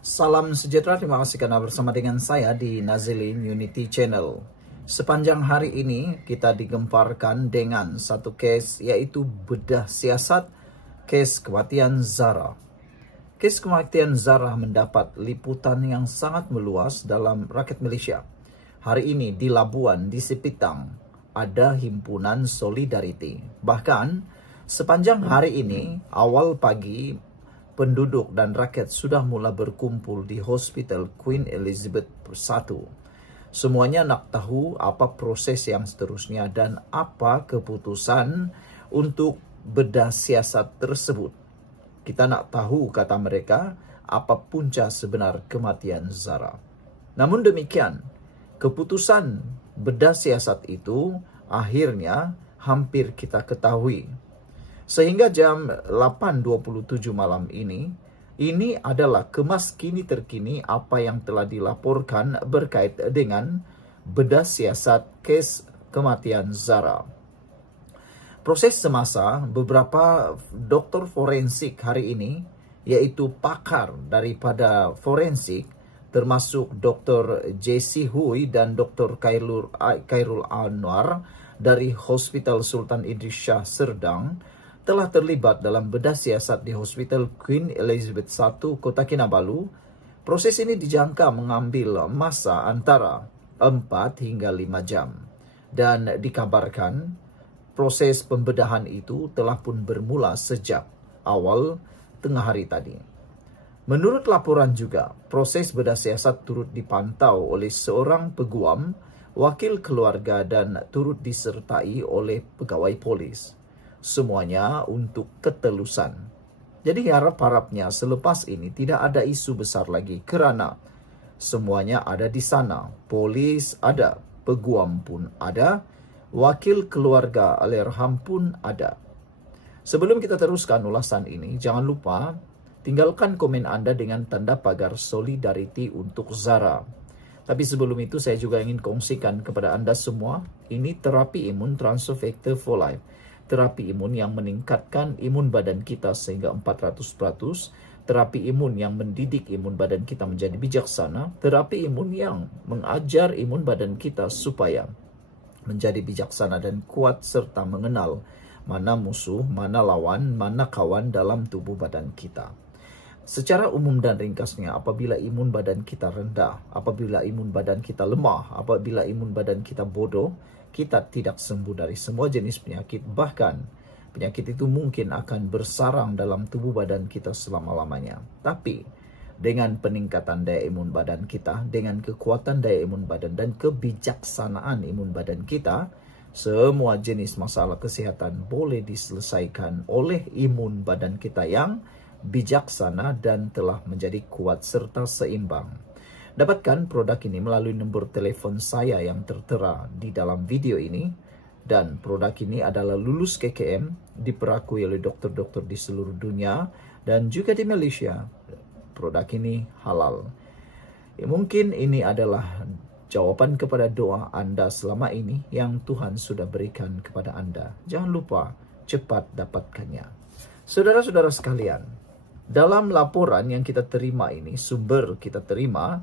Salam sejahtera, terima kasih karena bersama dengan saya di Nazilin Unity Channel. Sepanjang hari ini kita digemparkan dengan satu case, yaitu bedah siasat case kematian Zara. Case kematian Zara mendapat liputan yang sangat meluas dalam rakyat Malaysia. Hari ini di Labuan, di Sipitang, ada himpunan Solidariti. Bahkan sepanjang hari ini, awal pagi, penduduk dan rakyat sudah mula berkumpul di Hospital Queen Elizabeth I. Semuanya nak tahu apa proses yang seterusnya dan apa keputusan untuk bedah siasat tersebut. Kita nak tahu, kata mereka, apa punca sebenar kematian Zara. Namun demikian, keputusan bedah siasat itu akhirnya hampir kita ketahui. Sehingga jam 8.27 malam ini adalah kemas kini terkini apa yang telah dilaporkan berkait dengan bedah siasat kes kematian Zara. Proses semasa beberapa doktor forensik hari ini, yaitu pakar daripada forensik, termasuk Dr. J.C. Hui dan Dr. Khairul Anwar dari Hospital Sultan Idris Shah Serdang, telah terlibat dalam bedah siasat di Hospital Queen Elizabeth I, Kota Kinabalu. Proses ini dijangka mengambil masa antara 4 hingga 5 jam. Dan dikabarkan proses pembedahan itu telah pun bermula sejak awal tengah hari tadi. Menurut laporan juga, proses bedah siasat turut dipantau oleh seorang peguam, wakil keluarga dan turut disertai oleh pegawai polis. Semuanya untuk ketelusan. Jadi harap-harapnya selepas ini tidak ada isu besar lagi kerana semuanya ada di sana. Polis ada, peguam pun ada, wakil keluarga Allahyarham pun ada. Sebelum kita teruskan ulasan ini, jangan lupa tinggalkan komen Anda dengan tanda pagar Solidariti untuk Zara. Tapi sebelum itu saya juga ingin kongsikan kepada Anda semua, ini terapi imun Transfer Factor for Life. Terapi imun yang meningkatkan imun badan kita sehingga 400%, terapi imun yang mendidik imun badan kita menjadi bijaksana, terapi imun yang mengajar imun badan kita supaya menjadi bijaksana dan kuat serta mengenal mana musuh, mana lawan, mana kawan dalam tubuh badan kita. Secara umum dan ringkasnya, apabila imun badan kita rendah, apabila imun badan kita lemah, apabila imun badan kita bodoh, kita tidak sembuh dari semua jenis penyakit. Bahkan penyakit itu mungkin akan bersarang dalam tubuh badan kita selama-lamanya. Tapi dengan peningkatan daya imun badan kita, dengan kekuatan daya imun badan dan kebijaksanaan imun badan kita, semua jenis masalah kesehatan boleh diselesaikan oleh imun badan kita yang bijaksana dan telah menjadi kuat serta seimbang. Dapatkan produk ini melalui nombor telepon saya yang tertera di dalam video ini. Dan produk ini adalah lulus KKM, diperakui oleh dokter-dokter di seluruh dunia dan juga di Malaysia. Produk ini halal. Mungkin ini adalah jawaban kepada doa Anda selama ini yang Tuhan sudah berikan kepada Anda. Jangan lupa cepat dapatkannya. Saudara-saudara sekalian, dalam laporan yang kita terima ini, sumber kita terima,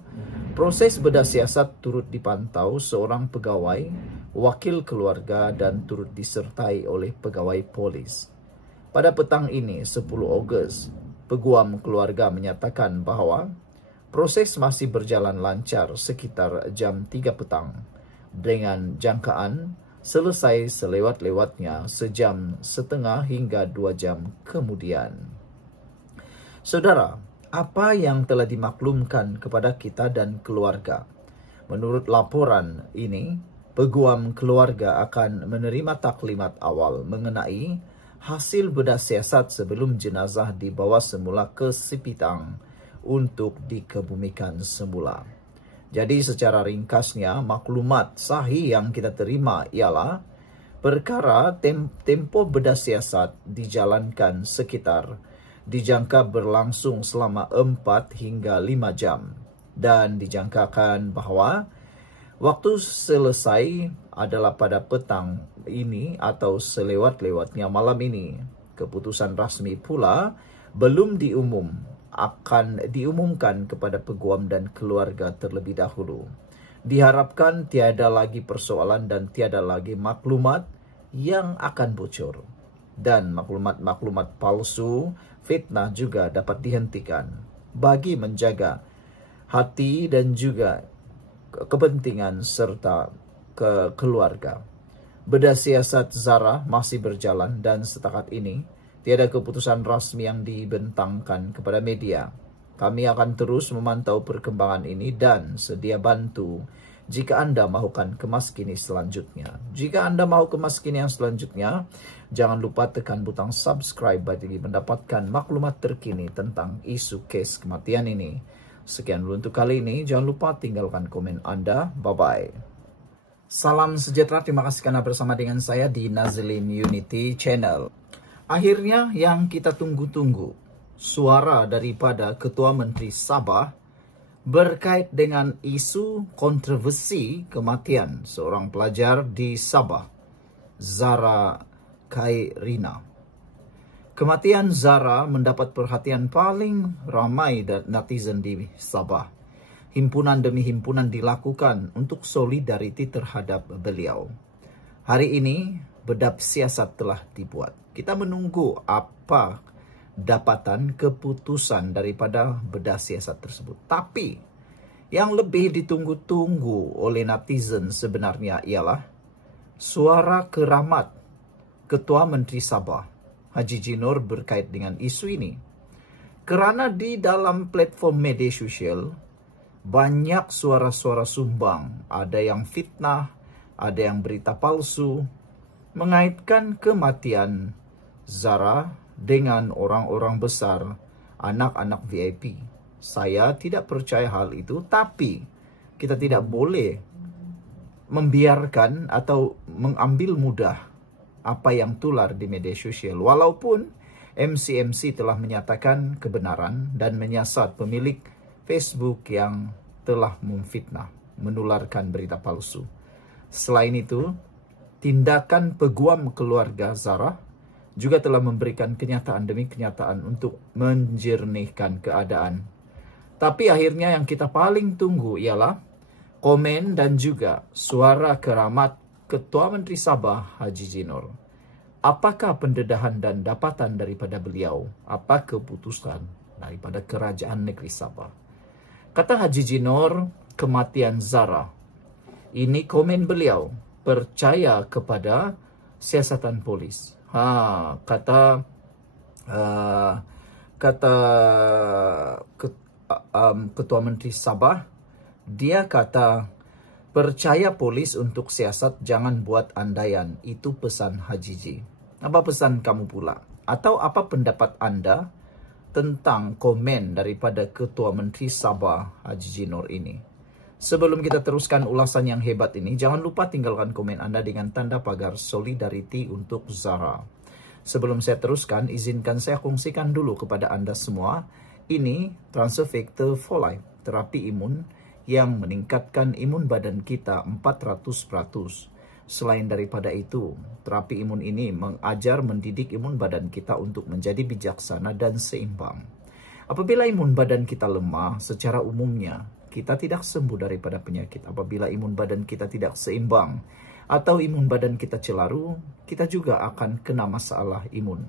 proses bedah siasat turut dipantau seorang pegawai, wakil keluarga dan turut disertai oleh pegawai polis. Pada petang ini, 10 Ogos, peguam keluarga menyatakan bahawa proses masih berjalan lancar sekitar jam 3 petang dengan jangkaan selesai selewat-lewatnya sejam setengah hingga 2 jam kemudian. Saudara, apa yang telah dimaklumkan kepada kita dan keluarga? Menurut laporan ini, peguam keluarga akan menerima taklimat awal mengenai hasil bedah siasat sebelum jenazah dibawa semula ke Sipitang untuk dikebumikan semula. Jadi secara ringkasnya, maklumat sahih yang kita terima ialah perkara tempo bedah siasat dijalankan dijangka berlangsung selama 4 hingga 5 jam. Dan dijangkakan bahawa waktu selesai adalah pada petang ini atau selewat-lewatnya malam ini. Keputusan rasmi pula belum diumum akan diumumkan kepada peguam dan keluarga terlebih dahulu. Diharapkan tiada lagi persoalan dan tiada lagi maklumat yang akan bocor. Dan maklumat-maklumat palsu, fitnah juga dapat dihentikan bagi menjaga hati dan juga kepentingan serta keluarga. Bedah siasat Zara masih berjalan dan setakat ini tiada keputusan rasmi yang dibentangkan kepada media. Kami akan terus memantau perkembangan ini dan sedia bantu jika Anda mahukan kemas kini selanjutnya. Jika Anda mahu kemas kini yang selanjutnya, jangan lupa tekan butang subscribe bagi mendapatkan maklumat terkini tentang isu kes kematian ini. Sekian dulu untuk kali ini. Jangan lupa tinggalkan komen Anda. Bye-bye. Salam sejahtera. Terima kasih karena bersama dengan saya di Nazilin Unity Channel. Akhirnya yang kita tunggu-tunggu, suara daripada Ketua Menteri Sabah berkait dengan isu kontroversi kematian seorang pelajar di Sabah, Zara Khairina. Kematian Zara mendapat perhatian paling ramai netizen di Sabah. Himpunan demi himpunan dilakukan untuk solidariti terhadap beliau. Hari ini, bedah siasat telah dibuat. Kita menunggu apa dapatan keputusan daripada bedah siasat tersebut. Tapi, yang lebih ditunggu-tunggu oleh netizen sebenarnya ialah suara keramat Ketua Menteri Sabah, Haji Jinor, berkait dengan isu ini. Kerana di dalam platform media sosial, banyak suara-suara sumbang, ada yang fitnah, ada yang berita palsu, mengaitkan kematian Zara dengan orang-orang besar, anak-anak VIP. Saya tidak percaya hal itu, tapi kita tidak boleh membiarkan atau mengambil mudah apa yang tular di media sosial. Walaupun MC telah menyatakan kebenaran dan menyasar pemilik Facebook yang telah memfitnah, menularkan berita palsu. Selain itu, tindakan peguam keluarga Zara juga telah memberikan kenyataan demi kenyataan untuk menjernihkan keadaan. Tapi akhirnya yang kita paling tunggu ialah komen dan juga suara keramat Ketua Menteri Sabah, Haji Jinor. Apakah pendedahan dan dapatan daripada beliau? Apa keputusan daripada Kerajaan Negeri Sabah? Kata Haji Jinor, kematian Zara. Ini komen beliau, percaya kepada siasatan polis. Kata Ketua Menteri Sabah, dia kata, percaya polis untuk siasat, jangan buat andaian. Itu pesan Haji Ji. Apa pesan kamu pula? Atau apa pendapat Anda tentang komen daripada Ketua Menteri Sabah, Haji Jinor ini? Sebelum kita teruskan ulasan yang hebat ini, jangan lupa tinggalkan komen Anda dengan tanda pagar solidariti untuk Zara. Sebelum saya teruskan, izinkan saya kongsikan dulu kepada Anda semua, ini Transfer Factor for Life, terapi imun yang meningkatkan imun badan kita 400%. Selain daripada itu, terapi imun ini mengajar mendidik imun badan kita untuk menjadi bijaksana dan seimbang. Apabila imun badan kita lemah, secara umumnya kita tidak sembuh daripada penyakit. Apabila imun badan kita tidak seimbang atau imun badan kita celaru, kita juga akan kena masalah imun.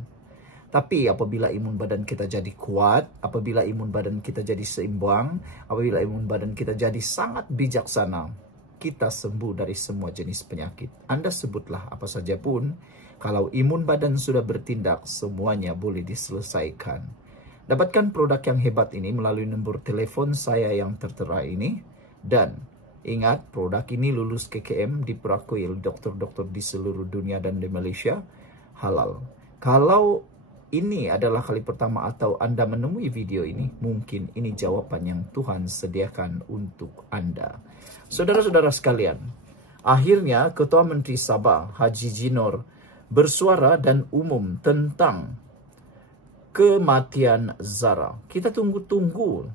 Tapi apabila imun badan kita jadi kuat, apabila imun badan kita jadi seimbang, apabila imun badan kita jadi sangat bijaksana, kita sembuh dari semua jenis penyakit. Anda sebutlah apa saja pun, kalau imun badan sudah bertindak, semuanya boleh diselesaikan. Dapatkan produk yang hebat ini melalui nomor telepon saya yang tertera ini. Dan ingat, produk ini lulus KKM, diperakui dokter-dokter di seluruh dunia dan di Malaysia, halal. Kalau ini adalah kali pertama atau Anda menemui video ini, mungkin ini jawaban yang Tuhan sediakan untuk Anda. Saudara-saudara sekalian, akhirnya Ketua Menteri Sabah, Haji Jinor, bersuara dan umum tentang kematian Zara. Kita tunggu-tunggu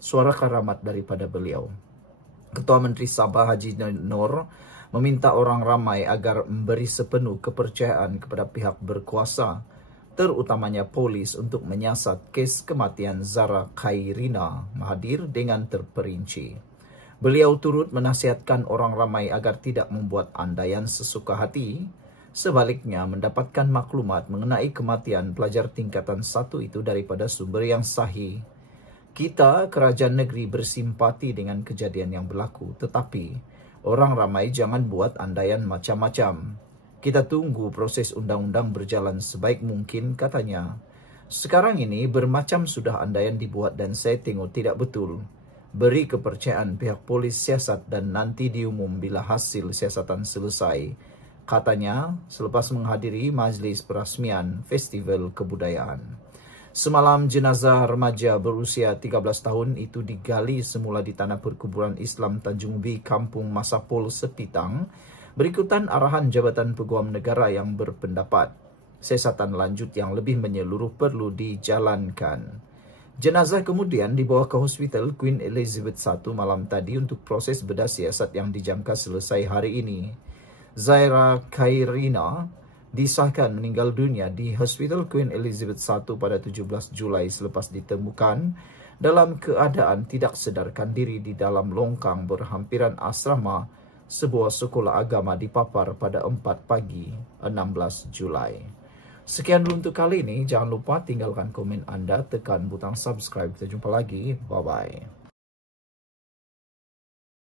suara keramat daripada beliau. Ketua Menteri Sabah, Haji Jinor, meminta orang ramai agar memberi sepenuh kepercayaan kepada pihak berkuasa terutamanya polis untuk menyiasat kes kematian Zahra Khairina Mahathir dengan terperinci. Beliau turut menasihatkan orang ramai agar tidak membuat andaian sesuka hati, sebaliknya mendapatkan maklumat mengenai kematian pelajar tingkatan 1 itu daripada sumber yang sahih. Kita, kerajaan negeri, bersimpati dengan kejadian yang berlaku, tetapi orang ramai jangan buat andaian macam-macam. Kita tunggu proses undang-undang berjalan sebaik mungkin, katanya. Sekarang ini bermacam sudah andaian dibuat dan saya tengok tidak betul. Beri kepercayaan pihak polis siasat dan nanti diumum bila hasil siasatan selesai, katanya selepas menghadiri majlis perasmian Festival Kebudayaan. Semalam jenazah remaja berusia 13 tahun itu digali semula di tanah perkuburan Islam Tanjung Ubi, Kampung Masapol, Sepitang, berikutan arahan Jabatan Peguam Negara yang berpendapat siasatan lanjut yang lebih menyeluruh perlu dijalankan. Jenazah kemudian dibawa ke Hospital Queen Elizabeth I malam tadi untuk proses bedah siasat yang dijangka selesai hari ini. Zahra Khairina disahkan meninggal dunia di Hospital Queen Elizabeth I pada 17 Julai selepas ditemukan dalam keadaan tidak sedarkan diri di dalam longkang berhampiran asrama sebuah sekolah agama di Papar pada 4 pagi 16 Julai. Sekian dulu untuk kali ini. Jangan lupa tinggalkan komen Anda, tekan butang subscribe. Kita jumpa lagi. Bye-bye.